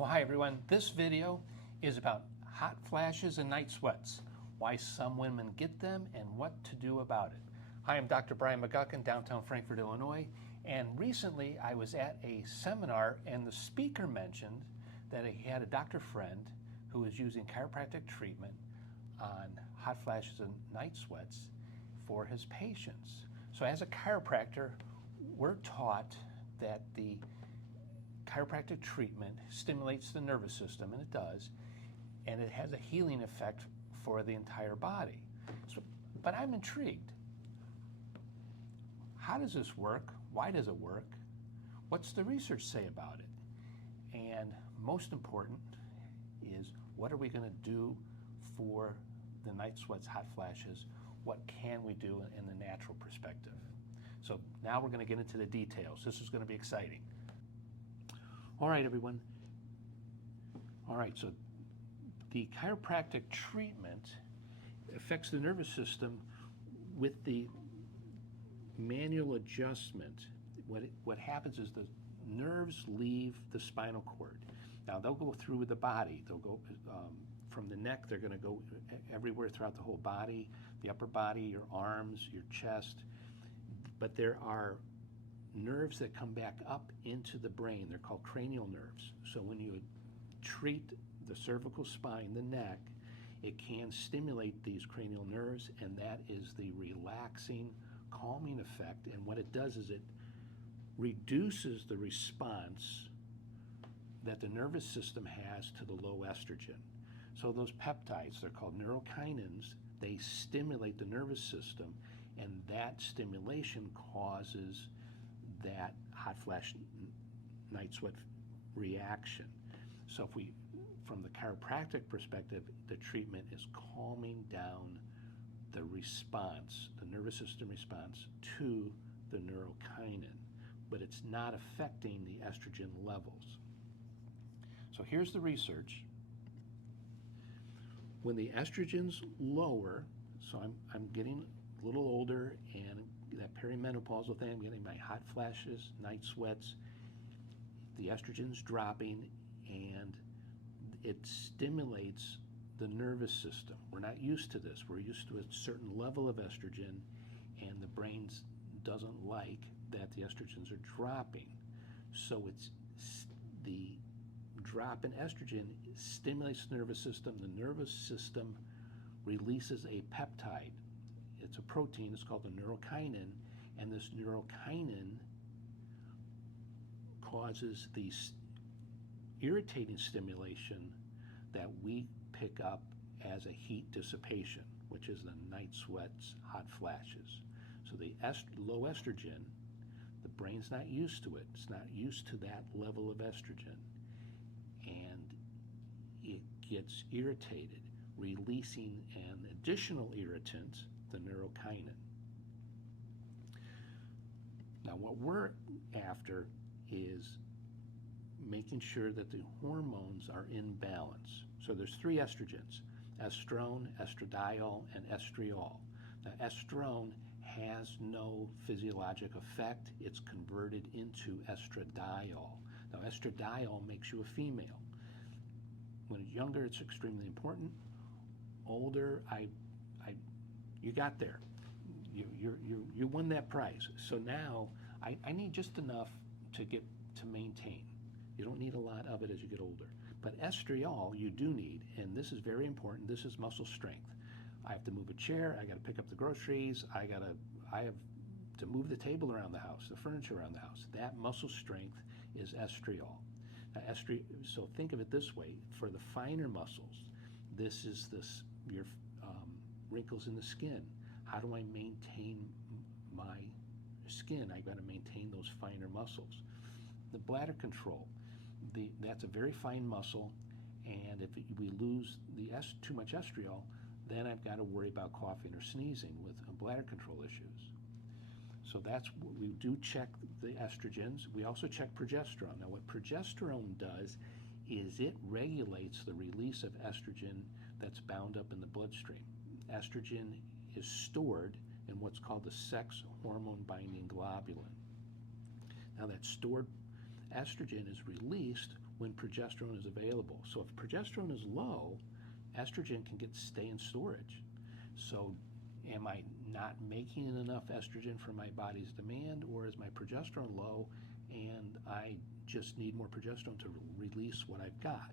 Well, hi everyone. This video is about hot flashes and night sweats, why some women get them and what to do about it. Hi, I'm Dr. Brian McGuckin, downtown Frankfort, Illinois, and recently I was at a seminar and the speaker mentioned that he had a doctor friend who was using chiropractic treatment on hot flashes and night sweats for his patients. So as a chiropractor, we're taught that the chiropractic treatment stimulates the nervous system, and it does, and it has a healing effect for the entire body. But I'm intrigued. How does this work? Why does it work? What's the research say about it? And most important is, what are we going to do for the night sweats, hot flashes? What can we do in the natural perspective? So now we're going to get into the details. This is going to be exciting. All right, everyone. All right, so the chiropractic treatment affects the nervous system with the manual adjustment. What happens is the nerves leave the spinal cord. Now, they'll go through the body. They'll go from the neck, they're going to go everywhere throughout the whole body, the upper body, your arms, your chest. But there are nerves that come back up into the brain. They're called cranial nerves. So when you treat the cervical spine, the neck, it can stimulate these cranial nerves, and that is the relaxing, calming effect. And what it does is it reduces the response that the nervous system has to the low estrogen. So those peptides, they're called neurokinins, they stimulate the nervous system, and that stimulation causes that hot flash, night sweat reaction. So if we, from the chiropractic perspective, the treatment is calming down the response, the nervous system response to the neurokinin, but it's not affecting the estrogen levels. So here's the research. When the estrogen's lower, so I'm getting a little older, and that perimenopausal thing, I'm getting my hot flashes, night sweats, the estrogen's dropping, and it stimulates the nervous system. We're not used to this. We're used to a certain level of estrogen, and the brain doesn't like that the estrogens are dropping. So it's the drop in estrogen stimulates the nervous system. The nervous system releases a peptide. It's a protein, it's called a neurokinin, and this neurokinin causes the irritating stimulation that we pick up as a heat dissipation, which is the night sweats, hot flashes. So the low estrogen, the brain's not used to it. It's not used to that level of estrogen, and it gets irritated, releasing an additional irritant, the neurokinin. Now, what we're after is making sure that the hormones are in balance. So there's three estrogens: estrone, estradiol, and estriol. Now, estrone has no physiologic effect. It's converted into estradiol. Now, estradiol makes you a female. When it's younger, it's extremely important. Older, you got there. You won that prize. So now I need just enough to maintain. You don't need a lot of it as you get older. But estriol you do need, and this is very important. This is muscle strength. I have to move a chair. I got to pick up the groceries. I have to move the table around the house, the furniture around the house. That muscle strength is estriol. Now, so think of it this way: for the finer muscles, this is your wrinkles in the skin. How do I maintain my skin? I got to maintain those finer muscles. The bladder control, that's a very fine muscle, and if we lose too much estriol, then I've got to worry about coughing or sneezing with bladder control issues. So that's what we do. Check the estrogens. We also check progesterone. Now, what progesterone does is it regulates the release of estrogen that's bound up in the bloodstream. Estrogen is stored in what's called the sex hormone binding globulin. Now, that stored estrogen is released when progesterone is available. So if progesterone is low, estrogen can stay in storage. So am I not making enough estrogen for my body's demand, or is my progesterone low and I just need more progesterone to release what I've got?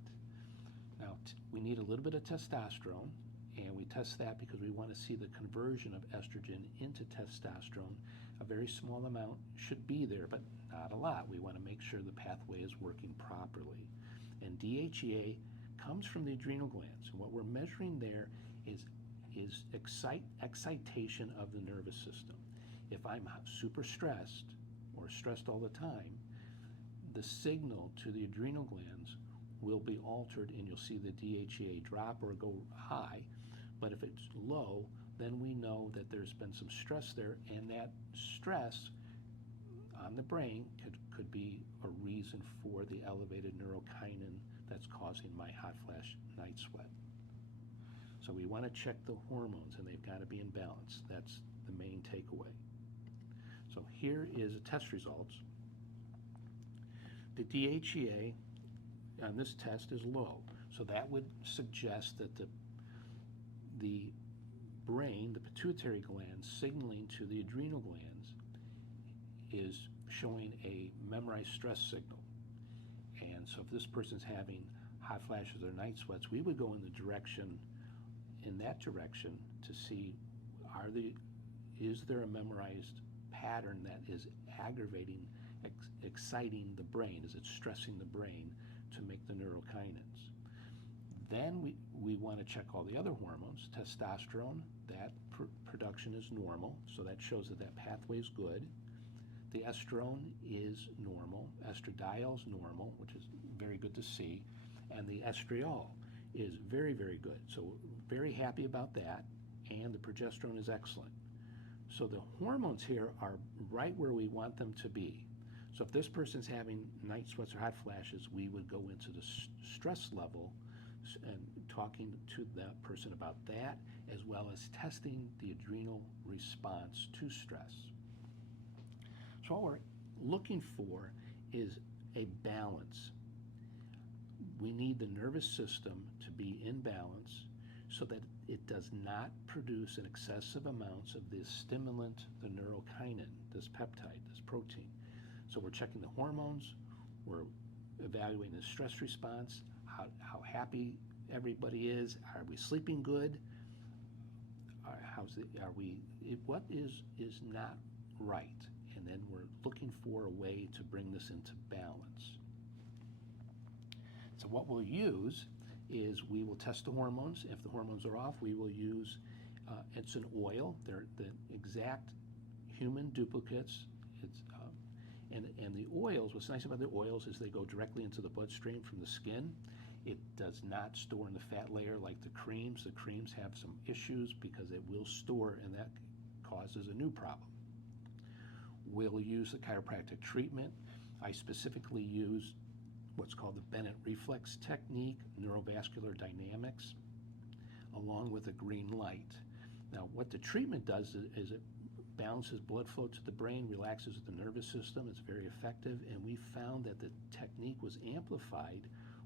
Now, we need a little bit of testosterone, and we test that because we want to see the conversion of estrogen into testosterone. A very small amount should be there, but not a lot. We want to make sure the pathway is working properly. And DHEA comes from the adrenal glands, and what we're measuring there is excitation of the nervous system. If I'm super stressed or stressed all the time, the signal to the adrenal glands will be altered, and you'll see the DHEA drop or go high. But if it's low, then we know that there's been some stress there, and that stress on the brain could be a reason for the elevated neurokinin that's causing my hot flash night sweat. So we want to check the hormones, and they've got to be in balance. That's the main takeaway. So here is the test results. The DHEA on this test is low, so that would suggest that the brain, the pituitary gland, signaling to the adrenal glands is showing a memorized stress signal. And so if this person's having hot flashes or night sweats, we would go in that direction to see, is there a memorized pattern that is aggravating, exciting the brain? Is it stressing the brain to make the neurokinins? Then we want to check all the other hormones. Testosterone, that production is normal, so that shows that pathway is good. The estrone is normal. Estradiol is normal, which is very good to see. And the estriol is very, very good. So very happy about that. And the progesterone is excellent. So the hormones here are right where we want them to be. So if this person's having night sweats or hot flashes, we would go into the stress level and talking to that person about that, as well as testing the adrenal response to stress. So what we're looking for is a balance. We need the nervous system to be in balance so that it does not produce in excessive amounts of this stimulant, the neurokinin, this peptide, this protein. So we're checking the hormones, we're evaluating the stress response, how happy everybody is, are we sleeping good, what is not right, and then we're looking for a way to bring this into balance. So what we'll use is we will test the hormones. If the hormones are off, we will use, it's an oil, they're the exact human duplicates. And the oils, what's nice about the oils is they go directly into the bloodstream from the skin. It does not store in the fat layer like the creams. The creams have some issues because it will store, and that causes a new problem. We'll use the chiropractic treatment. I specifically use what's called the Bennett reflex technique, neurovascular dynamics, along with a green light. Now, what the treatment does is it balances blood flow to the brain, relaxes the nervous system. It's very effective, and we found that the technique was amplified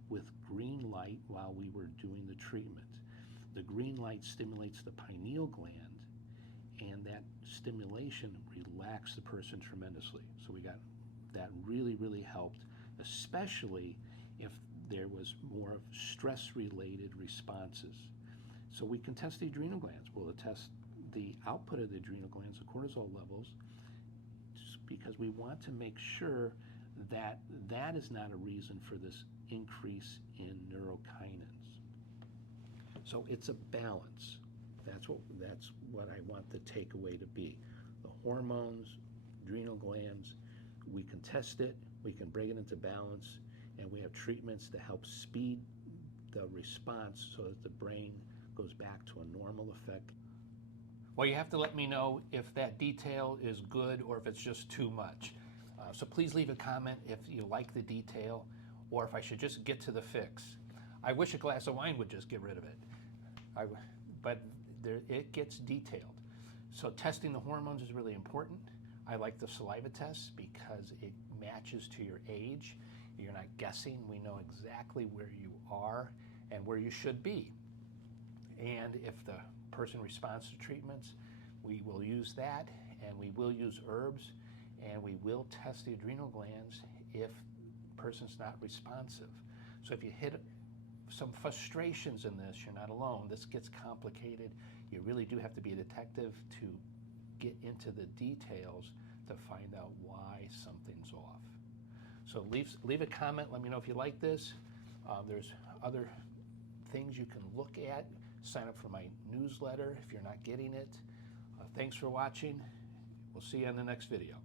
with green light while we were doing the treatment. The green light stimulates the pineal gland, and that stimulation relaxed the person tremendously. So we got that really, really helped, especially if there was more of stress-related responses. So we can test the adrenal glands. We'll test the output of the adrenal glands, the cortisol levels, because we want to make sure that that is not a reason for this increase in neurokinins. So it's a balance. That's what I want the takeaway to be. The hormones, adrenal glands, we can test it, we can bring it into balance, and we have treatments to help speed the response so that the brain goes back to a normal effect. Well, you have to let me know if that detail is good or if it's just too much. So please leave a comment if you like the detail or if I should just get to the fix. I wish a glass of wine would just get rid of it. But it gets detailed. So testing the hormones is really important. I like the saliva test because it matches to your age. You're not guessing. We know exactly where you are and where you should be. And if the person responds to treatments, we will use that, and we will use herbs, and we will test the adrenal glands if the person's not responsive. So if you hit some frustrations in this, you're not alone. This gets complicated. You really do have to be a detective to get into the details to find out why something's off. So leave a comment. Let me know if you like this. There's other things you can look at. Sign up for my newsletter if you're not getting it. Thanks for watching. We'll see you on the next video.